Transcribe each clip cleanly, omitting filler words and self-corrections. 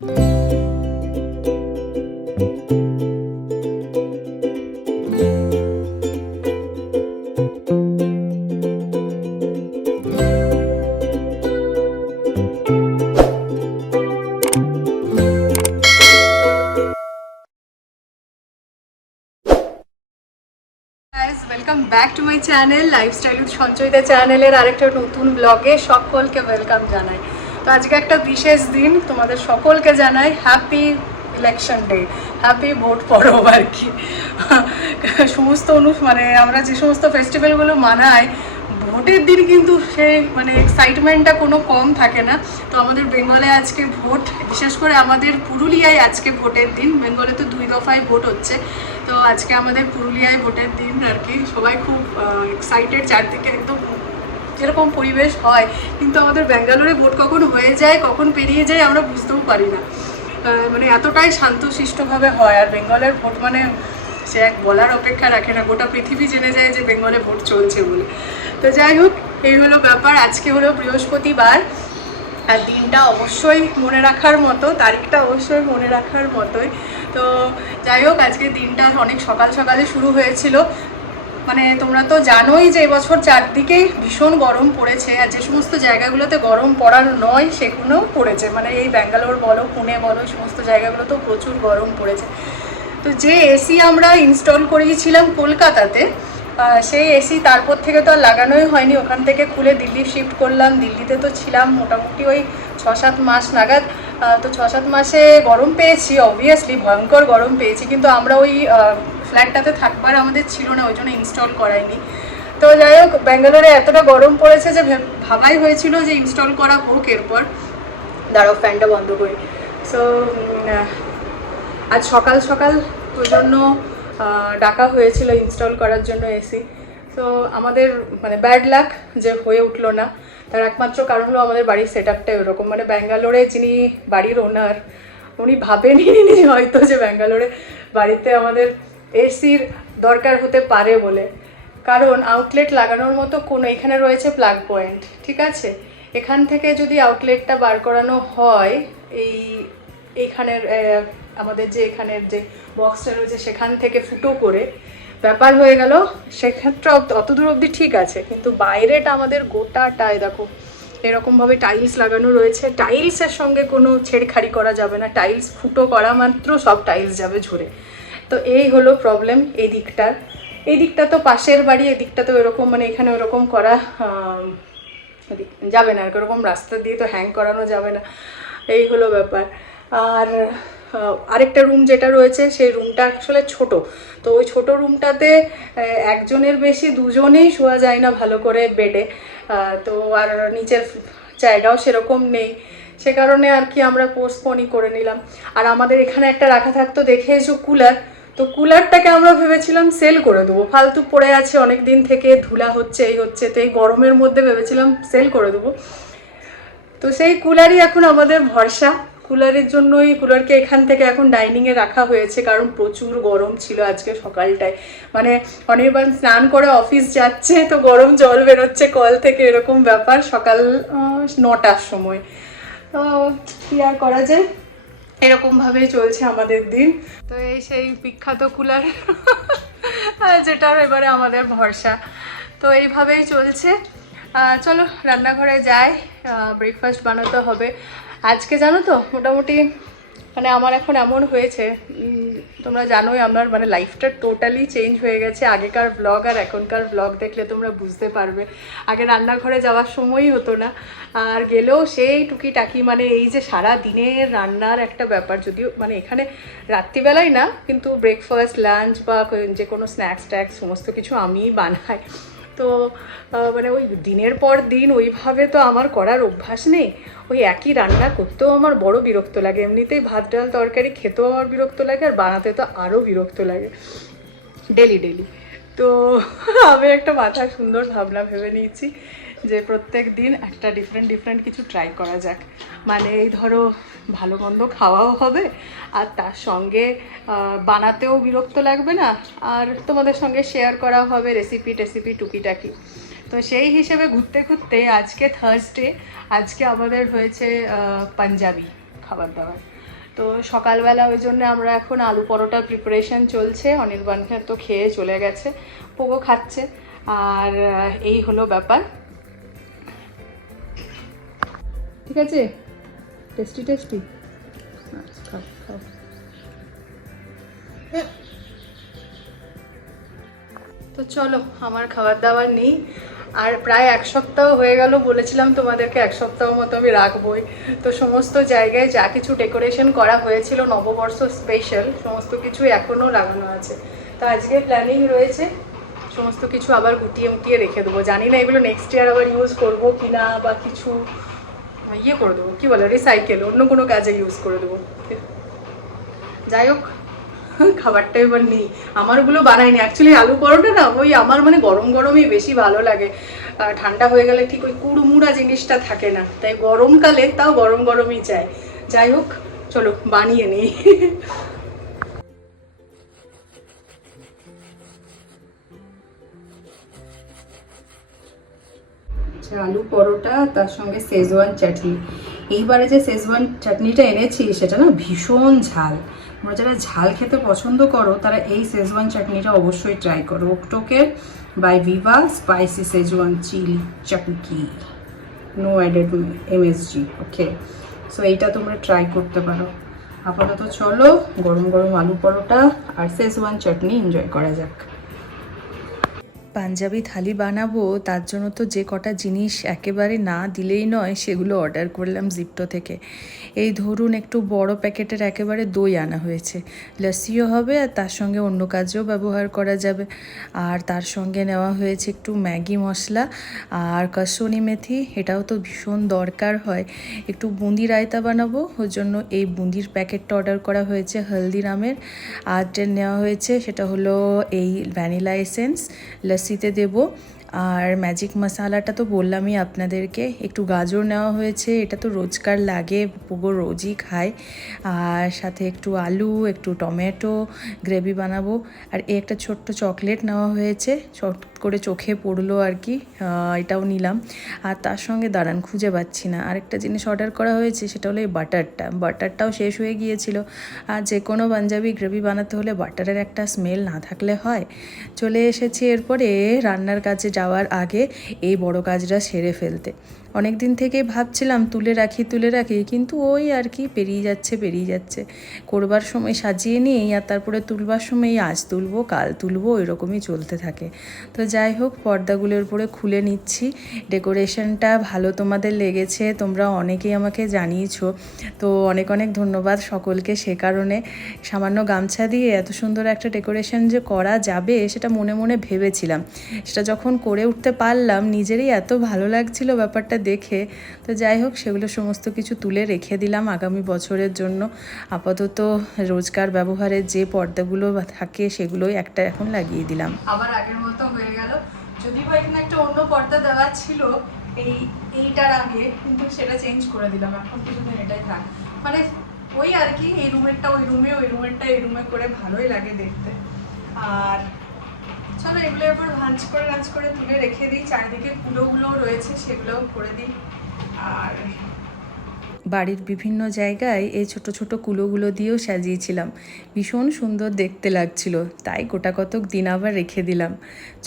Welcome back to my channel lifestyle with Sanchayita চ্যানেলের আরেকটা নতুন ব্লগে সকলকে ওয়েলকাম জানাই। তো আজকে একটা বিশেষ দিন, তোমাদের সকলকে জানাই happy election day, happy vote পরব আর কি। সমস্ত মানে আমরা যে সমস্ত ফেস্টিভ্যালগুলো মানাই, ভোটের দিন কিন্তু সেই মানে এক্সাইটমেন্টটা কোনো কম থাকে না। তো আমাদের বেঙ্গলে আজকে ভোট, বিশেষ করে আমাদের পুরুলিয়ায় আজকে ভোটের দিন। বেঙ্গলে তো 2 দফায় ভোট হচ্ছে, তো আজকে আমাদের পুরুলিয়ায় ভোটের দিন আর কি। সবাই খুব এক্সাইটেড, চারদিকে একদম যেরকম পরিবেশ হয়, কিন্তু আমাদের ব্যাঙ্গালোরে ভোট কখন হয়ে যায় কখন পেরিয়ে যায় আমরা বুঝতেও পারি না। মানে এতটাই শান্তশিষ্টভাবে হয়। আর বেঙ্গলের ভোট মানে সে এক বলার অপেক্ষা রাখে না, গোটা পৃথিবী জেনে যায় যে বেঙ্গলে ভোট চলছে বলে। তো যাই হোক, এই হলো ব্যাপার। আজকে হলো বৃহস্পতিবার, আর দিনটা অবশ্যই মনে রাখার মতো, তারিখটা অবশ্যই মনে রাখার মতোই। তো যাই হোক, আজকে দিনটা অনেক সকাল সকালে শুরু হয়েছিল। মানে তোমরা তো জানোই যে এবছর চারদিকেই ভীষণ গরম পড়েছে, আর যে সমস্ত জায়গাগুলোতে গরম পড়ার নয় সেগুলোও পড়েছে। মানে এই ব্যাঙ্গালোর বলো, পুনে বলো, সমস্ত জায়গাগুলোতেও প্রচুর গরম পড়েছে। তো যে এসি আমরা ইনস্টল করিয়েছিলাম কলকাতাতে, সেই এসি তারপর থেকে তো আর লাগানোই হয়নি। ওখান থেকে খুলে দিল্লি শিফট করলাম। দিল্লিতে তো ছিলাম মোটামুটি ওই 6-7 মাস নাগাদ। তো 6-7 মাসে গরম পেয়েছি, অবভিয়াসলি ভয়ঙ্কর গরম পেয়েছি, কিন্তু আমরা ওই ফ্ল্যাটটাতে থাকবার আমাদের ছিল না, ওই জন্য ইনস্টল করাইনি। তো যাই হোক, ব্যাঙ্গালোরে এতটা গরম পড়েছে যে ভাবাই হয়েছিল যে ইনস্টল করা হোক। এরপর দাঁড়াও ফ্যানটা বন্ধ করি। সো আজ সকাল সকাল ওই জন্য ডাকা হয়েছিল ইনস্টল করার জন্য এসি। তো আমাদের মানে ব্যাড লাক যে হয়ে উঠলো না, তার একমাত্র কারণ হলো আমাদের বাড়ির সেট আপটাই ওরকম। মানে ব্যাঙ্গালোরে যিনি বাড়ির ওনার, উনি ভাবেনি হয়তো যে ব্যাঙ্গালোরে বাড়িতে আমাদের এসির দরকার হতে পারে বলে। কারণ আউটলেট লাগানোর মতো কোনো, এখানে রয়েছে প্লাগ পয়েন্ট, ঠিক আছে, এখান থেকে যদি আউটলেটটা বার করানো হয়, এইখানের আমাদের যে এখানের যে বক্সটা রয়েছে সেখান থেকে ফুটো করে ব্যাপার হয়ে গেল, সেক্ষেত্রে অত দূর অবধি ঠিক আছে। কিন্তু বাইরেটা আমাদের গোটাটায় দেখো এরকমভাবে টাইলস লাগানো রয়েছে, টাইলসের সঙ্গে কোনো ছেড়খাড়ি করা যাবে না, টাইলস ফুটো করা মাত্র সব টাইলস যাবে ঝরে। তো এই হলো প্রবলেম এই দিকটার। এই দিকটা তো পাশের বাড়ি, এদিকটা তো এরকম মানে এখানে ওরকম করা যাবে না, এরকম রাস্তা দিয়ে তো হ্যাং করানো যাবে না। এই হলো ব্যাপার। আর আরেকটা রুম যেটা রয়েছে সেই রুমটা আসলে ছোট, তো ওই ছোট রুমটাতে একজনের বেশি দুজনেই শোয়া যায় না ভালো করে বেডে। তো আর নিচের জায়গাও সেরকম নেই, সে কারণে আর কি আমরা পোস্টপনই করে নিলাম। আর আমাদের এখানে একটা রাখা থাকতো দেখে এসো কুলার, তো কুলারটাকে আমরা ভেবেছিলাম সেল করে দেবো, ফালতু পড়ে আছে অনেক দিন থেকে, ধুলা হচ্ছে এই হচ্ছে, তো এই গরমের মধ্যে ভেবেছিলাম সেল করে দেবো। তো সেই কুলারই এখন আমাদের ভরসা। কুলারের জন্যই কুলারকে এখান থেকে এখন ডাইনিংয়ে রাখা হয়েছে, কারণ প্রচুর গরম ছিল আজকে সকালটায়। মানে অনির্বাণ স্নান করে অফিস যাচ্ছে, তো গরম জল বেরোচ্ছে কল থেকে, এরকম ব্যাপার সকাল 9টার সময়। তো কী আর করা যায়, এরকমভাবেই চলছে আমাদের দিন। তো এই সেই বিখ্যাত কুলার যেটার এবারে আমাদের ভরসা। তো এইভাবেই চলছে। চলো রান্নাঘরে যাই, ব্রেকফাস্ট বানাতে হবে আজকে। জানো তো মোটামুটি মানে আমার এখন এমন হয়েছে, তোমরা জানোই আমার মানে লাইফটা টোটালি চেঞ্জ হয়ে গেছে। আগেকার ব্লগ আর এখনকার ব্লগ দেখলে তোমরা বুঝতে পারবে। আগে রান্নাঘরে যাওয়ার সময়ই হতো না, আর গেলেও সেই টুকিটাকি মানে এই যে সারা দিনের রান্নার একটা ব্যাপার। যদিও মানে এখানে রাত্রিবেলায় না, কিন্তু ব্রেকফাস্ট লাঞ্চ বা যে কোনো স্ন্যাক্স ট্যাক্স সমস্ত কিছু আমিই বানাই। তো মানে ওই দিনের পর দিন ওইভাবে তো আমার করার অভ্যাস নেই। ওই একই রান্না করতেও আমার বড় বিরক্ত লাগে। এমনিতেই ভাত ডাল তরকারি খেতেও আমার বিরক্ত লাগে, আর বানাতে তো আরও বিরক্ত লাগে ডেলি ডেলি। তো আমি একটা মাথায় সুন্দর ভাবনা ভেবে নিয়েছি যে প্রত্যেক দিন একটা ডিফারেন্ট কিছু ট্রাই করা যাক। মানে এই ধরো ভালো মন্দ খাওয়াও হবে, আর তার সঙ্গে বানাতেও বিরক্ত লাগবে না, আর তোমাদের সঙ্গে শেয়ার করা হবে রেসিপি টুকিটাকি। তো সেই হিসেবে ঘুরতে ঘুরতে আজকে থার্সডে, আজকে আমাদের হয়েছে পাঞ্জাবি খাবার দাবার। তো সকালবেলা ওই জন্য আমরা এখন আলু পরোটার প্রিপারেশন চলছে। অনির্বাণকে তো খেয়ে চলে গেছে, পোগো খাচ্ছে। আর এই হলো ব্যাপার। ঠিক আছে, টেস্টি টেস্টি। আচ্ছা খাও খাও। তো চলো, আমার খাবার দাবার নেই। আর প্রায় এক সপ্তাহ হয়ে গেল, বলেছিলাম তোমাদেরকে এক সপ্তাহ মতো আমি রাখবই। তো সমস্ত জায়গায় যা কিছু ডেকোরেশন করা হয়েছিল নববর্ষ স্পেশাল, সমস্ত কিছু এখনও লাগানো আছে। তো আজকে প্ল্যানিং রয়েছে সমস্ত কিছু আবার গুটিয়ে মুটিয়ে রেখে দেবো। জানি না এগুলো নেক্সট ইয়ার আবার ইউজ করবো কিনা, বা কিছু ইয়ে করে দেবো, কী বলে, রিসাইকেল, অন্য কোনো কাজে ইউজ করে দেবো। যাই হোক, খাবারটা এবার নেই। আমারগুলো বানাইনি অ্যাকচুয়ালি। আলু পরোটা না ওই আমার মানে গরম গরমই বেশি ভালো লাগে। ঠান্ডা হয়ে গেলে ঠিক ওই কুড়মুড়া জিনিসটা থাকে না, তাই গরমকালে তাও গরম গরমই চাই। যাই হোক, চলো বানিয়ে নিই। আলু পরোটা, তার সঙ্গে শেজওয়ান চাটনি। এইবারে যে শেজওয়ান চাটনিটা এনেছি সেটা না ভীষণ ঝাল। তোমরা যারা ঝাল খেতে পছন্দ করো তারা এই শেজওয়ান চাটনিটা অবশ্যই ট্রাই করো। ওকটোকের by Viva spicy schezwan chilli chutney, no added MSG. Okay, so এইটা তোমরা ট্রাই করতে পারো। আপাতত চলো গরম গরম আলু পরোটা আর শেজওয়ান চাটনি এনজয় করা যাক। পাঞ্জাবি থালি বানাবো, তার জন্য তো যে কটা জিনিস একেবারে না দিলেই নয় সেগুলো অর্ডার করলাম জিপ্টো থেকে। এই ধরুন একটু বড় প্যাকেটের একেবারে দই আনা হয়েছে, লস্যিও হবে আর তার সঙ্গে অন্য কাজেও ব্যবহার করা যাবে। আর তার সঙ্গে নেওয়া হয়েছে একটু ম্যাগি মশলা আর কসুরি মেথি, এটাও তো ভীষণ দরকার হয়। একটু বুঁদি রায়তা বানাবো, ওর জন্য এই বুঁদির প্যাকেটটা অর্ডার করা হয়েছে হলদিরামের। আর নেওয়া হয়েছে সেটা হলো এই ভ্যানিলা এসেন্স, লস্যিতে দেবো। আর ম্যাজিক মশালাটা তো বললামই আপনাদেরকে। একটু গাজর নেওয়া হয়েছে, এটা তো রোজকার লাগে, পুগো রোজই খায়। আর সাথে একটু আলু, একটু টমেটো গ্রেভি বানাবো। আর এই একটা ছোট্ট চকলেট নেওয়া হয়েছে, চট করে চোখে পড়লো আর কি, এটাও নিলাম। আর তার সঙ্গে দাঁড়ান, খুঁজে পাচ্ছি না, আরেকটা জিনিস অর্ডার করা হয়েছে, সেটা হলো এই বাটারটাও শেষ হয়ে গিয়েছিল। আর যে কোনো পাঞ্জাবি গ্রেভি বানাতে হলে বাটারের একটা স্মেল না থাকলে হয়। চলে এসেছি এরপরে রান্নার কাজে যাওয়ার আগে এই বড় কাজটা সেরে ফেলতে। অনেক দিন থেকেই ভাবছিলাম তুলে রাখি, কিন্তু ওই আর কি পেরিয়ে যাচ্ছে। করবার সময় সাজিয়ে নিই আর তারপরে তুলবার সময় আজ তুলবো কাল তুলবো, এরকমই চলতে থাকে। তো যাই হোক, পর্দাগুলোর উপরে খুলে নিচ্ছি। ডেকোরেশনটা ভালো তোমাদের লেগেছে, তোমরা অনেকেই আমাকে জানিয়েছো, তো অনেক অনেক ধন্যবাদ সকলকে। সে কারণে সামান্য গামছা দিয়ে এত সুন্দর একটা ডেকোরেশন যে করা যাবে সেটা মনে মনে ভেবেছিলাম। সেটা যখন করে উঠতে পারলাম নিজেরই এত ভালো লাগছিল ব্যাপারটা দেখে। তো যাই হোক, সেগুলো সমস্ত কিছু তুলে রেখে দিলাম আগামী বছরের জন্য। আপাতত রোজকার ব্যবহারের যে পর্দাগুলো থাকে সেগুলোই একটা এখন লাগিয়ে দিলাম। আবার আগের মতো হয়ে গেল, যদিও এখানে একটা অন্য পর্দা দেওয়া ছিল এইটার আগে, কিন্তু সেটা চেঞ্জ করে দিলাম। এখন কিছুদিন এটাই থাক, মানে ওই আর কি, এই রুমেরটা ওই রুমে, ওই রুমেরটা এই রুমে করে ভালোই লাগে দেখতে। আর চলো এগুলো এবার ভাঁজ করে তুলে রেখে দিই। চারিদিকে কুলোগুলো রয়েছে সেগুলোও করে দিই। আর বাড়ির বিভিন্ন জায়গায় এই ছোট ছোট কুলোগুলো দিয়েও সাজিয়েছিলাম, ভীষণ সুন্দর দেখতে লাগছিল, তাই গোটা কতক দিন আবার রেখে দিলাম।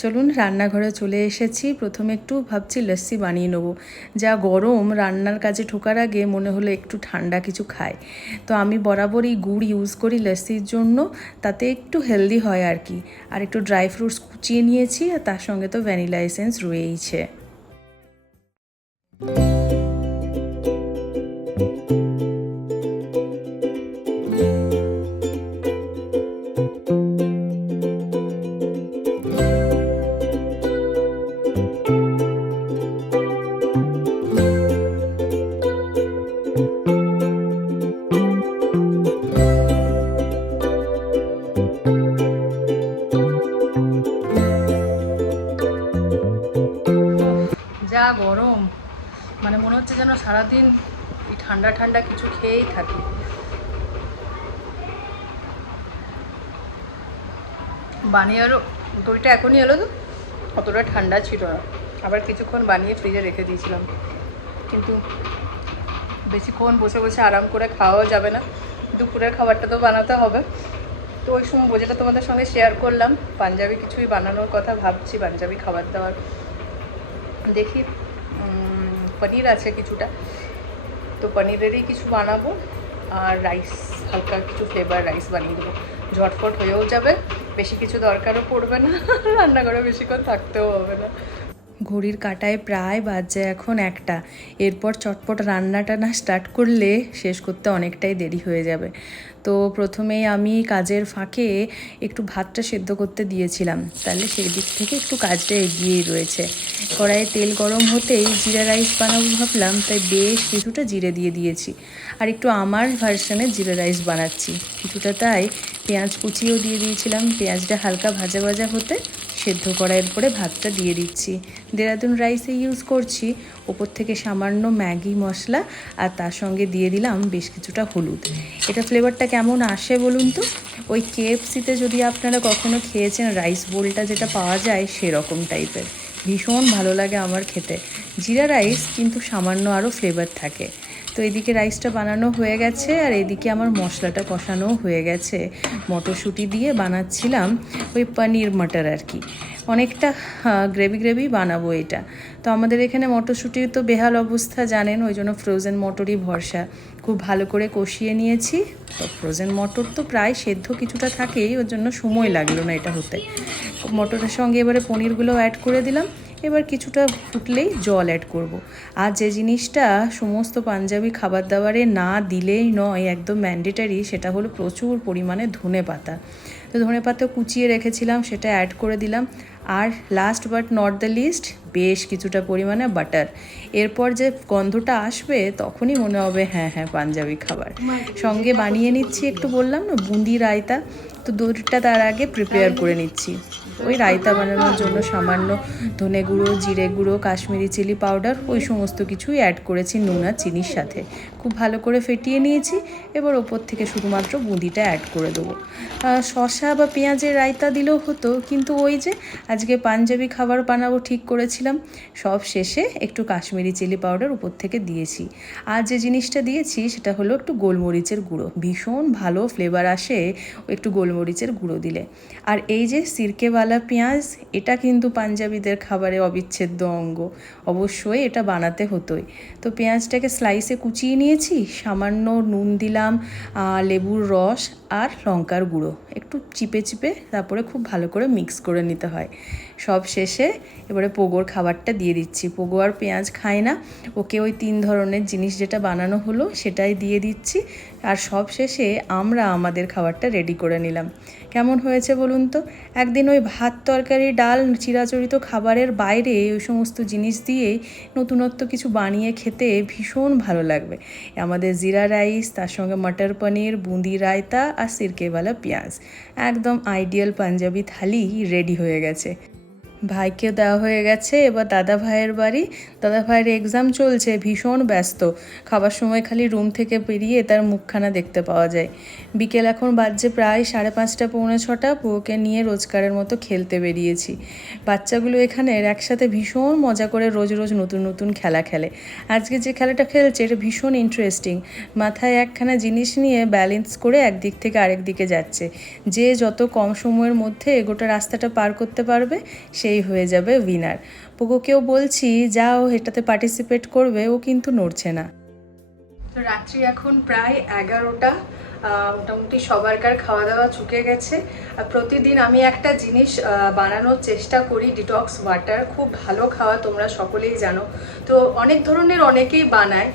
চলুন রান্নাঘরে চলে এসেছি। প্রথমে একটু ভাবছি লস্যি বানিয়ে নেবো। যা গরম, রান্নার কাজে ঢোকার আগে মনে হলো একটু ঠান্ডা কিছু খাই। তো আমি বরাবরই গুড় ইউজ করি লস্যির জন্য, তাতে একটু হেলদি হয় আর কি। আর একটু ড্রাই ফ্রুটস কুচিয়ে নিয়েছি, আর তার সঙ্গে তো ভ্যানিলা এসেন্স রয়েইছে। যা গরম, মানে মনে হচ্ছে যেন সারাদিন এই ঠান্ডা ঠান্ডা কিছু খেয়েই থাকি। বানিয়ে দইটা এখনই এলো, তো অতটা ঠান্ডা ছিল না। আবার কিছুক্ষণ বানিয়ে ফ্রিজে রেখে দিয়েছিলাম, কিন্তু বেশিক্ষণ বসে বসে আরাম করে খাওয়াও যাবে না, দুপুরের খাবারটা তো বানাতে হবে। তো ওই সময় যেটা তোমাদের সঙ্গে শেয়ার করলাম, পাঞ্জাবি কিছুই বানানোর কথা ভাবছি, পাঞ্জাবি খাবার দাবার। দেখি পনির আছে কিছুটা, তো পনিরেরই কিছু বানাবো, আর রাইস, হালকা কিছু ফ্লেভার রাইস বানিয়ে দেবো। ঝটফট হয়েও যাবে, বেশি কিছু দরকারও পড়বে না, রান্নাঘরে বেশিক্ষণ থাকতেও হবে না। ঘড়ির কাঁটায় প্রায় বাজে এখন 1টা। এরপর চটপট রান্নাটা না স্টার্ট করলে শেষ করতে অনেকটাই দেরি হয়ে যাবে। তো প্রথমেই আমি কাজের ফাঁকে একটু ভাতটা সেদ্ধ করতে দিয়েছিলাম, তাহলে সেই দিক থেকে একটু কাজটা এগিয়েই রয়েছে। কড়াইয়ে তেল গরম হতেই জিরা রাইস বানাবো ভাবলাম, তাই বেশ কিছুটা জিরে দিয়ে দিয়েছি। আর একটু আমার ভার্সনে জিরা রাইস বানাচ্ছি কিছুটা, তাই পেঁয়াজ কুচিও দিয়ে দিয়েছিলাম। পেঁয়াজটা হালকা ভাজা ভাজা হতে সেদ্ধ কড়াইয়ের পরে ভাতটা দিয়ে দিচ্ছি। দেরাদুন রাইসে ইউজ করছি, ওপর থেকে সামান্য ম্যাগি মশলা, আর তার সঙ্গে দিয়ে দিলাম বেশ কিছুটা হলুদ। এটা ফ্লেভারটা কেমন আসে বলুন তো? ওই KFC-তে যদি আপনারা কখনো খেয়েছেন রাইস বোলটা যেটা পাওয়া যায় সেরকম টাইপের, ভীষণ ভালো লাগে আমার খেতে। জিরা রাইস কিন্তু সামান্য আরও ফ্লেভার থাকে। তো এদিকে রাইসটা বানানো হয়ে গেছে, আর এদিকে আমার মশলাটা কষানোও হয়ে গেছে। মটরশুঁটি দিয়ে বানাচ্ছিলাম ওই পনির মটর আর কি, অনেকটা গ্রেভি গ্রেভি বানাবো এটা। তো আমাদের এখানে মটরশুঁটির তো বেহাল অবস্থা জানেন, ওই জন্য ফ্রোজেন মটরই ভরসা। খুব ভালো করে কষিয়ে নিয়েছি। তো ফ্রোজেন মটর তো প্রায় সেদ্ধ কিছুটা থাকেই, ওর জন্য সময় লাগলো না এটা হতে। মটরের সঙ্গে এবারে পনিরগুলো অ্যাড করে দিলাম। এবার কিছুটা ফুটলেই জল অ্যাড করব। আর যে জিনিসটা সমস্ত পাঞ্জাবি খাবার দাবারে না দিলেই নয়, একদম ম্যান্ডেটারি, সেটা হলো প্রচুর পরিমাণে ধনেপাতা। তো ধনেপাতা কুচিয়ে রেখেছিলাম, সেটা অ্যাড করে দিলাম। আর last but not the least, বেশ কিছুটা পরিমাণে বাটার। এরপর যে গন্ধটা আসবে তখনই মনে হবে হ্যাঁ হ্যাঁ পাঞ্জাবি খাবার। সঙ্গে বানিয়ে নিচ্ছি একটু বললাম না বুন্দি রায়তা, তো দুধটা তার আগে প্রিপেয়ার করে নিচ্ছি। ওই রায়তা বানানোর জন্য সামান্য ধনে গুঁড়ো, জিরে গুঁড়ো, কাশ্মীরি চিলি পাউডার, ওই সমস্ত কিছুই অ্যাড করেছি নুন আর চিনির সাথে। খুব ভালো করে ফেটিয়ে নিয়েছি। এবার ওপর থেকে শুধুমাত্র বুঁদিটা অ্যাড করে দেবো। শসা বা পেঁয়াজের রায়তা দিলেও হতো, কিন্তু ওই যে আজকে পাঞ্জাবি খাবার বানাবো ঠিক করেছিলাম, সব শেষে একটু কাশ্মীরি চিলি পাউডার উপর থেকে দিয়েছি। আর যে জিনিসটা দিয়েছি সেটা হলো একটু গোলমরিচের গুঁড়ো, ভীষণ ভালো ফ্লেভার আসে একটু গোলমরিচের গুঁড়ো দিলে। আর এই যে সিরকেওয়ালা পেঁয়াজ, এটা কিন্তু পাঞ্জাবিদের খাবারে অবিচ্ছেদ্য অঙ্গ, অবশ্যই এটা বানাতে হতোই। তো পেঁয়াজটাকে স্লাইসে কুচিয়ে নিয়েছি, সামান্য নুন দিলাম, লেবুর রস আর লঙ্কার গুঁড়ো একটু চিপে চিপে তারপরে খুব ভালো করে মিক্স করে নিতে হয়। সব শেষে এবারে পোগোর খাবারটা দিয়ে দিচ্ছি। পোগো আর পেঁয়াজ খায় না, ওকে ওই 3 ধরনের জিনিস যেটা বানানো হলো সেটাই দিয়ে দিচ্ছি। আর সব শেষে আমরা আমাদের খাবারটা রেডি করে নিলাম। কেমন হয়েছে বলুন তো? একদিন ওই ভাত তরকারি ডাল চিরাচরিত খাবারের বাইরে ওই সমস্ত জিনিস দিয়েই নতুনত্ব কিছু বানিয়ে খেতে ভীষণ ভালো লাগবে। আমাদের জিরা রাইস, তার সঙ্গে মটর পনির, বুঁদি রায়তা আর সিরকেওয়ালা পেঁয়াজ, একদম আইডিয়াল পাঞ্জাবি থালি রেডি হয়ে গেছে। ভাইকে দেওয়া হয়ে গেছে, এবার দাদা ভাইয়ের বাড়ি। দাদা ভাইয়ের এক্সাম চলছে, ভীষণ ব্যস্ত। খাবার সময় খালি রুম থেকে বেরিয়ে তার মুখখানা দেখতে পাওয়া যায়। বিকেল এখন বাজছে প্রায় 5:30 পৌনে 6টা। বউকে নিয়ে রোজকারের মতো খেলতে বেরিয়েছি। বাচ্চাগুলো এখানের একসাথে ভীষণ মজা করে রোজ রোজ নতুন নতুন খেলা খেলে। আজকে যে খেলাটা খেলছে এটা ভীষণ ইন্টারেস্টিং। মাথায় একখানা জিনিস নিয়ে ব্যালেন্স করে একদিক থেকে আরেক দিকে যাচ্ছে। যে যত কম সময়ের মধ্যে গোটা রাস্তাটা পার করতে পারবে সেই হয়ে যাবে উইনার। পোগোকেও বলছি যাও এটাতে পার্টিসিপেট করবে, ও কিন্তু নড়ছে না। তো রাত্রি এখন প্রায় 11টা। মোটামুটি সবারকার খাওয়া দাওয়া চুকে গেছে। প্রতিদিন আমি একটা জিনিস বানানোর চেষ্টা করি, ডিটক্স ওয়াটার, খুব ভালো খাওয়া, তোমরা সকলেই জানো। তো অনেক ধরনের অনেকেই বানায়,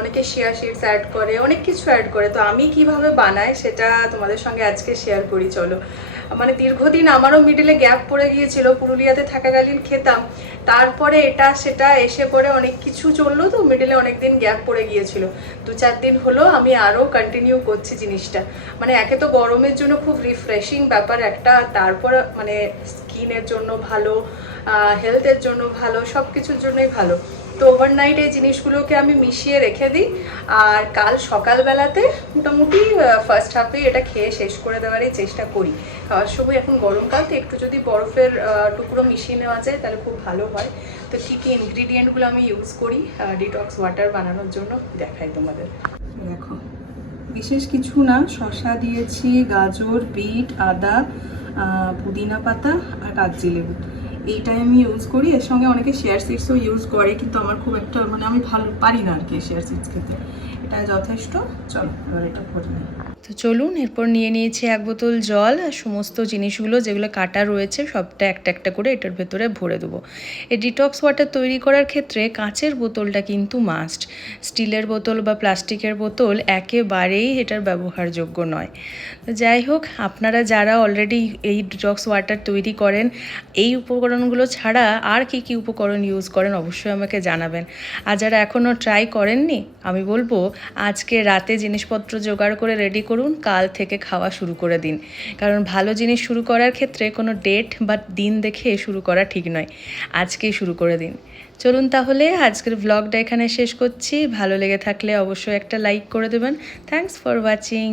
অনেকে শিয়া সিডস অ্যাড করে, অনেক কিছু অ্যাড করে। তো আমি কিভাবে বানাই সেটা তোমাদের সঙ্গে আজকে শেয়ার করি চলো। মানে দীর্ঘদিন আমারও মিডিলে গ্যাপ পড়ে গিয়েছিল, পুরুলিয়াতে থাকাকালীন খেতাম, তারপরে এটা সেটা এসে পড়ে অনেক কিছু চললো, তো মিডিলে অনেক দিন গ্যাপ পড়ে গিয়েছিল। 2-4 দিন হলো আমি আরও কন্টিনিউ করছি জিনিসটা। মানে একে তো গরমের জন্য খুব রিফ্রেশিং ব্যাপার একটা, তারপর মানে স্কিনের জন্য ভালো, হেলথের জন্য ভালো, সব কিছুর জন্যই ভালো। তো ওভারনাইট এই জিনিসগুলোকে আমি মিশিয়ে রেখে দিই, আর কাল সকালবেলাতে মোটামুটি ফার্স্ট হাফে এটা খেয়ে শেষ করে দেওয়ারই চেষ্টা করি। খাওয়ার সময় এখন গরমকাল, তো একটু যদি বরফের টুকরো মিশিয়ে নেওয়া যায় তাহলে খুব ভালো হয়। তো কী কী ইনগ্রিডিয়েন্টগুলো আমি ইউজ করি ডিটক্স ওয়াটার বানানোর জন্য দেখাই তোমাদের। দেখো বিশেষ কিছু না, শসা দিয়েছি, গাজর, বিট, আদা, পুদিনা পাতা আর কাগজি লেবু, এইটাই আমি ইউজ করি। এর সঙ্গে অনেকে শেয়ার সিডসও ইউজ করে, কিন্তু আমার খুব একটা মানে আমি ভালো পারি না আর কি শেয়ার সিডস খেতে। এটা যথেষ্ট। চলো এবার এটা করে নিই। তো চলুন, এরপর নিয়ে নিয়েছি 1 বোতল জল, আর সমস্ত জিনিসগুলো যেগুলো কাটা রয়েছে সবটা একটা একটা করে এটার ভেতরে ভরে দেবো। এই ডিটক্স ওয়াটার তৈরি করার ক্ষেত্রে কাঁচের বোতলটা কিন্তু মাস্ট। স্টিলের বোতল বা প্লাস্টিকের বোতল একেবারেই এটার ব্যবহারযোগ্য নয়। তো যাই হোক, আপনারা যারা অলরেডি এই ডিটক্স ওয়াটার তৈরি করেন, এই উপকরণগুলো ছাড়া আর কি কি উপকরণ ইউজ করেন অবশ্যই আমাকে জানাবেন। আর যারা এখনও ট্রাই করেননি, আমি বলবো আজকে রাতে জিনিসপত্র জোগাড় করে রেডি করুন, কাল থেকে খাওয়া শুরু করে দিন। কারণ ভালো জিনিস শুরু করার ক্ষেত্রে কোনো ডেট বা দিন দেখে শুরু করা ঠিক নয়, আজকেই শুরু করে দিন। চলুন তাহলে আজকের ভ্লগটা এখানে শেষ করছি। ভালো লেগে থাকলে অবশ্যই একটা লাইক করে দেবেন। Thanks for watching.